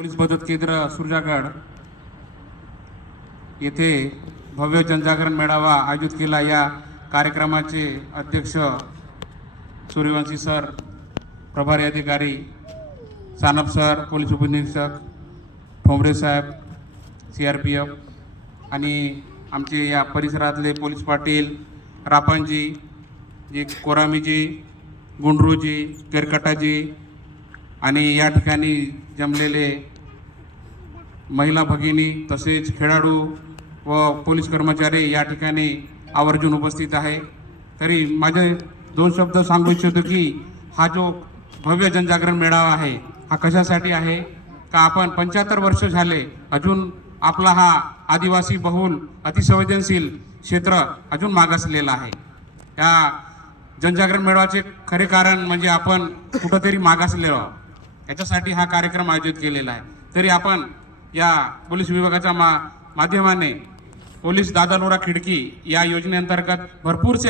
Police मदत केंद्र सुरजागड येथे भव्य जनजागरण मेळावा आयोजित केला। या कार्यक्रमाचे अध्यक्ष सूर्यवंशी सर, प्रभारी अधिकारी सानप सर, पोलीस उपनिरीक्षक ठोंबरे साहेब, CRPF आणि आमचे या परिसरातले पोलीस पाटील रापांजी जी, कोरामीजी, गुंडरूजी, केरकटाजी आणि या ठिकाणी जमलेले महिला भगिनी तसेच खेळाडू व पोलीस कर्मचारी या ठिकाणी आवर्जून उपस्थित आहे। तरी माझे दोन शब्द सांगू इच्छितो की हा जो भव्य जनजागरण मेळावा आहे हा कशासाठी आहे का आपण 75 वर्ष झाले अजून आपला हा आदिवासी बहुल अतिसंवेदनशील क्षेत्र अजून मागासलेला आहे। या जनजागरण मेळाव्याचे खरे कारण म्हणजे आपण कुठंतरी मागासलेलो आहोत, याच्यासाठी हा कार्यक्रम आयोजित केलेला आहे। तरी आपण या पोलीस विभागाच्या माध्यमाने पोलीस दादा नोरा खिडकी या योजनेअंतर्गत भरपूरसे